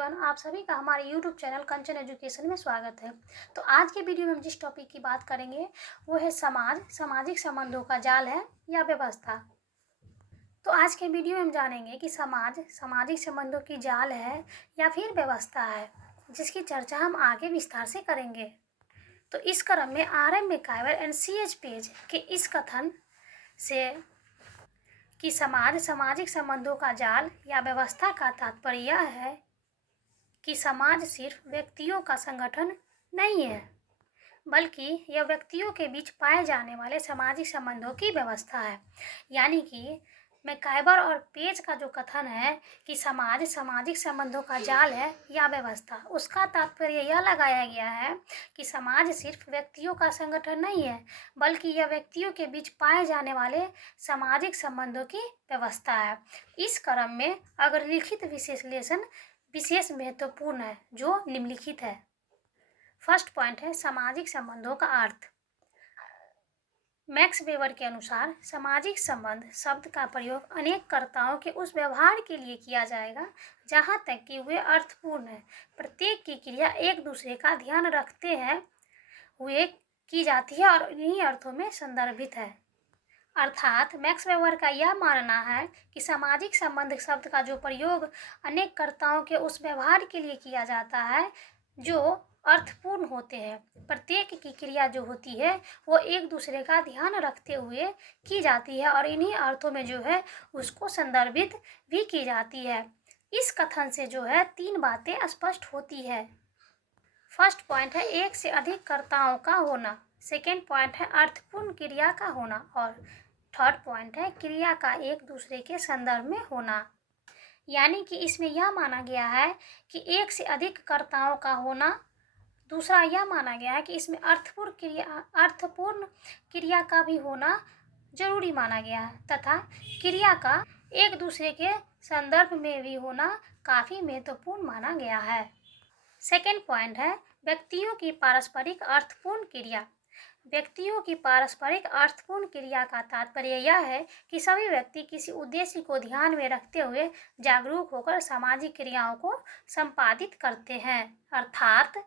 Everyone, आप सभी का हमारे यूट्यूब चैनल कंचन एजुकेशन में स्वागत है। तो आज के वीडियो में हम जिस टॉपिक की बात करेंगे वो है सामाजिक संबंधों का जाल है या व्यवस्था। तो आज के वीडियो में हम जानेंगे कि सामाजिक संबंधों की जाल है या फिर व्यवस्था है, जिसकी चर्चा हम आगे विस्तार से करेंगे। तो इस क्रम में RM मैकइवर एंड CH पेज के इस कथन से कि सामाजिक संबंधों का जाल या व्यवस्था का तात्पर्य यह है कि समाज सिर्फ व्यक्तियों का संगठन नहीं है, बल्कि यह व्यक्तियों के बीच पाए जाने वाले सामाजिक संबंधों की व्यवस्था है। यानी कि मैकइवर और पेज का जो कथन है कि सामाजिक संबंधों का जाल है या व्यवस्था, उसका तात्पर्य यह लगाया गया है कि समाज सिर्फ व्यक्तियों का संगठन नहीं है, बल्कि यह व्यक्तियों के बीच पाए जाने वाले सामाजिक संबंधों की व्यवस्था है। इस क्रम में अगर लिखित विश्लेषण विशेष महत्वपूर्ण है, जो निम्नलिखित है। फर्स्ट पॉइंट है सामाजिक संबंधों का अर्थ। मैक्स वेबर के अनुसार सामाजिक संबंध शब्द का प्रयोग अनेक कर्ताओं के उस व्यवहार के लिए किया जाएगा जहां तक कि वे अर्थपूर्ण है। प्रत्येक की क्रिया एक दूसरे का ध्यान रखते हैं हुए की जाती है और इन्हीं अर्थों में संदर्भित है। अर्थात मैक्स वेबर का यह मानना है कि सामाजिक संबंध शब्द का जो प्रयोग अनेक कर्ताओं के उस व्यवहार के लिए किया जाता है जो अर्थपूर्ण होते हैं। प्रत्येक की क्रिया जो होती है वो एक दूसरे का ध्यान रखते हुए की जाती है और इन्हीं अर्थों में जो है उसको संदर्भित भी की जाती है। इस कथन से जो है 3 बातें स्पष्ट होती है। फर्स्ट पॉइंट है एक से अधिक कर्ताओं का होना। सेकेंड पॉइंट है अर्थपूर्ण क्रिया का होना और थर्ड पॉइंट है क्रिया का एक दूसरे के संदर्भ में होना। यानी कि इसमें यह माना गया है कि एक से अधिक कर्ताओं का होना। दूसरा यह माना गया है कि इसमें अर्थपूर्ण क्रिया का भी होना जरूरी माना गया है तथा क्रिया का एक दूसरे के संदर्भ में भी होना काफी महत्वपूर्ण माना गया है। सेकेंड पॉइंट है व्यक्तियों की पारस्परिक अर्थपूर्ण क्रिया। व्यक्तियों की पारस्परिक अर्थपूर्ण क्रिया का तात्पर्य यह है कि सभी व्यक्ति किसी उद्देश्य को ध्यान में रखते हुए जागरूक होकर सामाजिक क्रियाओं को संपादित करते हैं। अर्थात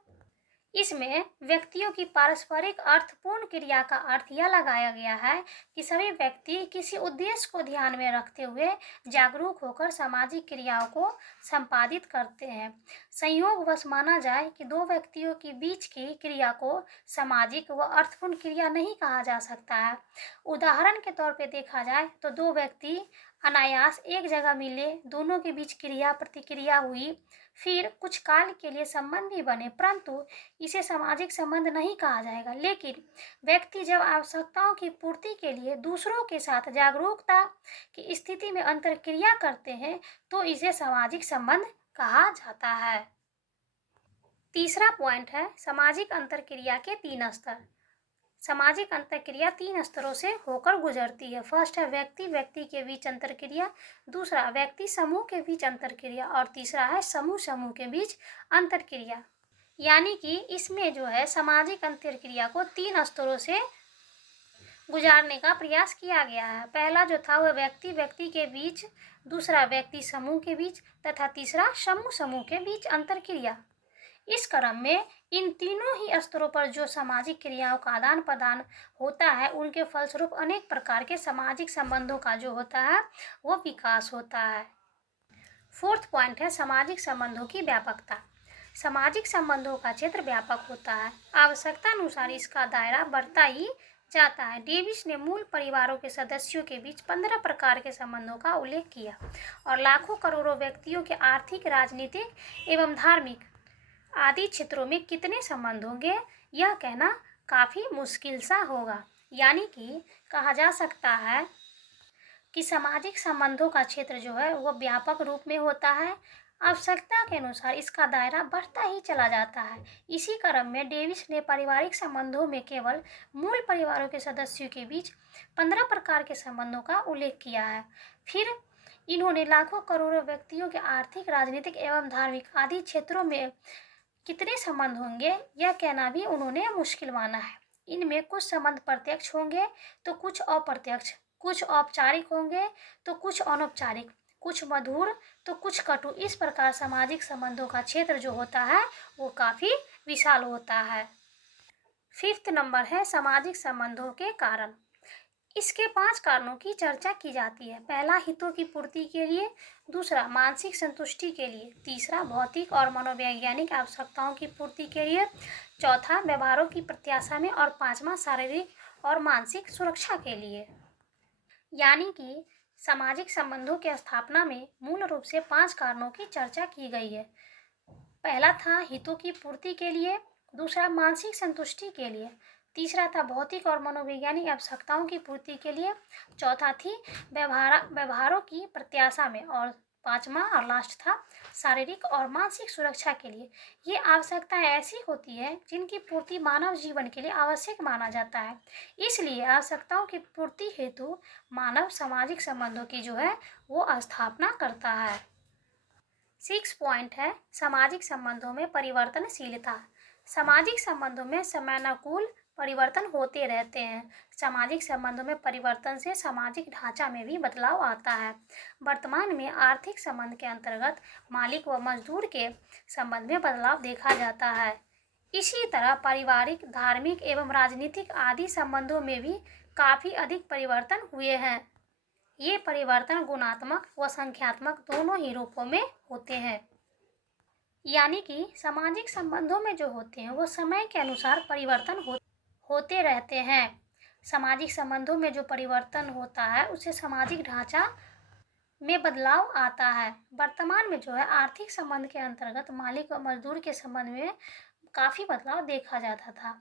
इसमें व्यक्तियों की पारस्परिक अर्थपूर्ण क्रिया का अर्थ यह लगाया गया है कि सभी व्यक्ति किसी उद्देश्य को ध्यान में रखते हुए जागरूक होकर सामाजिक क्रियाओं को संपादित करते हैं। संयोगवश माना जाए कि 2 व्यक्तियों के बीच की क्रिया को सामाजिक व अर्थपूर्ण क्रिया नहीं कहा जा सकता है। उदाहरण के तौर पर देखा जाए तो 2 व्यक्ति अनायास एक जगह मिले, दोनों के बीच क्रिया प्रतिक्रिया हुई, फिर कुछ काल के लिए संबंधी बने, परंतु इसे सामाजिक संबंध नहीं कहा जाएगा। लेकिन व्यक्ति जब आवश्यकताओं की पूर्ति के लिए दूसरों के साथ जागरूकता की स्थिति में अंतरक्रिया करते हैं तो इसे सामाजिक संबंध कहा जाता है। तीसरा पॉइंट है सामाजिक अंतरक्रिया के 3 स्तर। सामाजिक अंतरक्रिया 3 स्तरों से होकर गुजरती है। फर्स्ट है व्यक्ति के बीच अंतरक्रिया, दूसरा व्यक्ति समूह के बीच अंतरक्रिया और तीसरा है समूह के बीच अंतरक्रिया। यानी कि इसमें जो है सामाजिक अंतरक्रिया को 3 स्तरों से गुजारने का प्रयास किया गया है। पहला जो था वह व्यक्ति के बीच, दूसरा व्यक्ति समूह के बीच तथा तीसरा समूह के बीच अंतरक्रिया। इस क्रम में इन तीनों ही स्तरों पर जो सामाजिक क्रियाओं का आदान प्रदान होता है उनके फलस्वरूप अनेक प्रकार के सामाजिक संबंधों का जो होता है वो विकास होता है। फोर्थ पॉइंट है सामाजिक संबंधों की व्यापकता। सामाजिक संबंधों का क्षेत्र व्यापक होता है, आवश्यकता अनुसार इसका दायरा बढ़ता ही जाता है। डेविस ने मूल परिवारों के सदस्यों के बीच 15 प्रकार के संबंधों का उल्लेख किया और लाखों करोड़ों व्यक्तियों के आर्थिक, राजनीतिक एवं धार्मिक आदि क्षेत्रों में कितने संबंध होंगे यह कहना काफी मुश्किल सा होगा। यानी कि कहा जा सकता है कि सामाजिक संबंधों का क्षेत्र जो है वो व्यापक रूप में होता है, आवश्यकता के अनुसार इसका दायरा बढ़ता ही चला जाता है। इसी क्रम में डेविस ने पारिवारिक संबंधों में केवल मूल परिवारों के सदस्यों के बीच 15 प्रकार के संबंधों का उल्लेख किया है। फिर इन्होंने लाखों करोड़ों व्यक्तियों के आर्थिक, राजनीतिक एवं धार्मिक आदि क्षेत्रों में कितने संबंध होंगे यह कहना भी उन्होंने मुश्किल माना है। इनमें कुछ संबंध प्रत्यक्ष होंगे तो कुछ अप्रत्यक्ष, कुछ औपचारिक होंगे तो कुछ अनौपचारिक, कुछ मधुर तो कुछ कटु। इस प्रकार सामाजिक संबंधों का क्षेत्र जो होता है वो काफ़ी विशाल होता है। 5th नंबर है सामाजिक संबंधों के कारण। इसके 5 कारणों की चर्चा की जाती है। पहला, हितों की पूर्ति के लिए। दूसरा, मानसिक संतुष्टि के लिए। तीसरा, भौतिक और मनोवैज्ञानिक आवश्यकताओं की पूर्ति के लिए। चौथा, व्यवहारों की प्रत्याशा में। और 5वां, शारीरिक और मानसिक सुरक्षा के लिए। यानी कि सामाजिक संबंधों की स्थापना में मूल रूप से 5 कारणों की चर्चा की गई है। पहला था हितों की पूर्ति के लिए। दूसरा, मानसिक संतुष्टि के लिए। तीसरा था भौतिक और मनोवैज्ञानिक आवश्यकताओं की पूर्ति के लिए। चौथा थी व्यवहारों की प्रत्याशा में। और 5वां और लास्ट था शारीरिक और मानसिक सुरक्षा के लिए। ये आवश्यकताएं ऐसी होती है जिनकी पूर्ति मानव जीवन के लिए आवश्यक माना जाता है। इसलिए आवश्यकताओं की पूर्ति हेतु मानव सामाजिक संबंधों की जो है वो स्थापना करता है। 6 पॉइंट है सामाजिक संबंधों में परिवर्तनशीलता। सामाजिक संबंधों में समयानुकूल परिवर्तन होते रहते हैं। सामाजिक संबंधों में परिवर्तन से सामाजिक ढांचा में भी बदलाव आता है। वर्तमान में आर्थिक संबंध के अंतर्गत मालिक व मजदूर के संबंध में बदलाव देखा जाता है। इसी तरह पारिवारिक, धार्मिक एवं राजनीतिक आदि संबंधों में भी काफी अधिक परिवर्तन हुए हैं। ये परिवर्तन गुणात्मक व संख्यात्मक दोनों ही रूपों में होते हैं। यानी कि सामाजिक संबंधों में जो होते हैं वो समय के अनुसार परिवर्तन होते रहते हैं। सामाजिक संबंधों में जो परिवर्तन होता है उससे सामाजिक ढांचा में बदलाव आता है। वर्तमान में जो है आर्थिक संबंध के अंतर्गत मालिक व मजदूर के संबंध में काफी बदलाव देखा जाता था,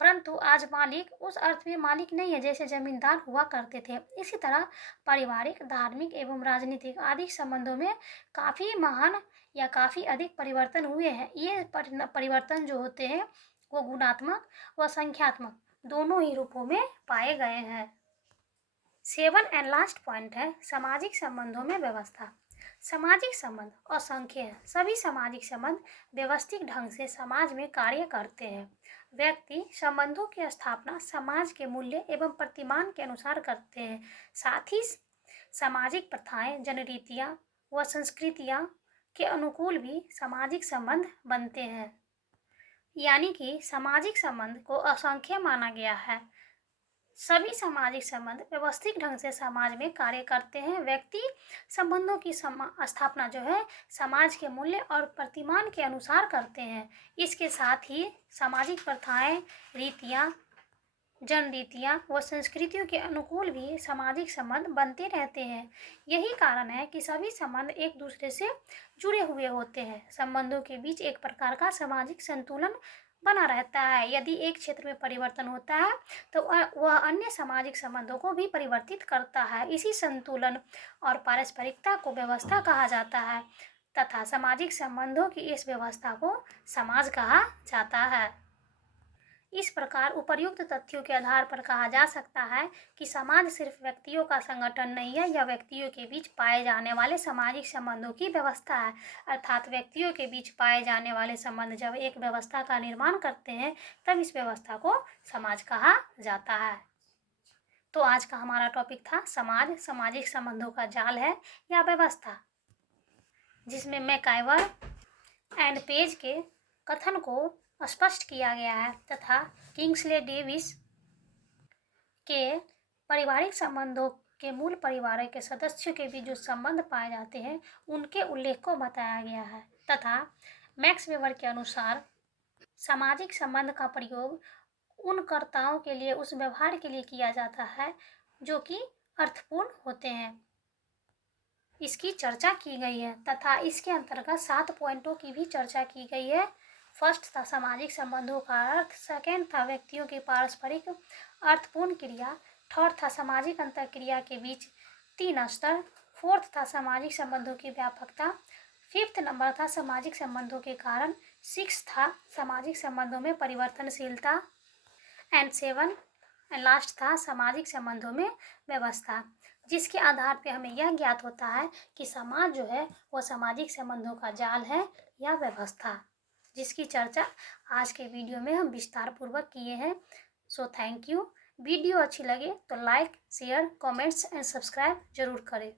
परंतु आज मालिक उस अर्थ में मालिक नहीं है जैसे जमींदार हुआ करते थे। इसी तरह पारिवारिक, धार्मिक एवं राजनीतिक आदि संबंधों में काफी महान या काफी अधिक परिवर्तन हुए हैं। ये परिवर्तन जो होते हैं वो गुणात्मक व संख्यात्मक दोनों ही रूपों में पाए गए हैं। 7 एंड लास्ट पॉइंट है सामाजिक संबंधों में व्यवस्था। सामाजिक संबंध असंख्य हैं। सभी सामाजिक संबंध व्यवस्थित ढंग से समाज में कार्य करते हैं। व्यक्ति संबंधों की स्थापना समाज के मूल्य एवं प्रतिमान के अनुसार करते हैं। साथ ही सामाजिक प्रथाएं, जनरीतियां व संस्कृतियां के अनुकूल भी सामाजिक संबंध बनते हैं। यानी कि सामाजिक संबंध को असंख्य माना गया है। सभी सामाजिक संबंध व्यवस्थित ढंग से समाज में कार्य करते हैं। व्यक्ति संबंधों की स्थापना जो है समाज के मूल्य और प्रतिमान के अनुसार करते हैं। इसके साथ ही सामाजिक प्रथाएं, रीतियां, जनरीतियां व संस्कृतियों के अनुकूल भी सामाजिक संबंध बनते रहते हैं। यही कारण है कि सभी संबंध एक दूसरे से जुड़े हुए होते हैं। संबंधों के बीच एक प्रकार का सामाजिक संतुलन बना रहता है। यदि एक क्षेत्र में परिवर्तन होता है तो वह अन्य सामाजिक संबंधों को भी परिवर्तित करता है। इसी संतुलन और पारस्परिकता को व्यवस्था कहा जाता है तथा सामाजिक संबंधों की इस व्यवस्था को समाज कहा जाता है। इस प्रकार उपर्युक्त तथ्यों के आधार पर कहा जा सकता है कि समाज सिर्फ व्यक्तियों का संगठन नहीं है, यह व्यक्तियों के बीच पाए जाने वाले सामाजिक संबंधों की व्यवस्था है। अर्थात व्यक्तियों के बीच पाए जाने वाले संबंध जब एक व्यवस्था का निर्माण करते हैं तब इस व्यवस्था को समाज कहा जाता है। तो आज का हमारा टॉपिक था समाज, सामाजिक संबंधों का जाल है या व्यवस्था, जिसमें मैकाइवर एंड पेज के कथन को स्पष्ट किया गया है तथा किंग्सले डेविस के पारिवारिक संबंधों के मूल परिवार के सदस्यों के बीच जो संबंध पाए जाते हैं उनके उल्लेख को बताया गया है तथा मैक्स वेबर के अनुसार सामाजिक संबंध का प्रयोग उन कर्ताओं के लिए, उस व्यवहार के लिए किया जाता है जो कि अर्थपूर्ण होते हैं। इसकी चर्चा की गई है तथा इसके अंतर्गत 7 पॉइंटों की भी चर्चा की गई है। फर्स्ट था सामाजिक संबंधों का अर्थ, सेकेंड था व्यक्तियों की पारस्परिक अर्थपूर्ण क्रिया, थर्ड था सामाजिक अंतरक्रिया के बीच 3 स्तर, फोर्थ था सामाजिक संबंधों की व्यापकता, 5th नंबर था सामाजिक संबंधों के कारण, 6 था सामाजिक संबंधों में परिवर्तनशीलता एंड 7 एंड लास्ट था सामाजिक संबंधों में व्यवस्था। जिसके आधार पे हमें यह ज्ञात होता है कि समाज जो है वह सामाजिक संबंधों का जाल है या व्यवस्था, जिसकी चर्चा आज के वीडियो में हम विस्तार पूर्वक किए हैं। So thank you. वीडियो अच्छी लगे तो like, share, comments and subscribe जरूर करें।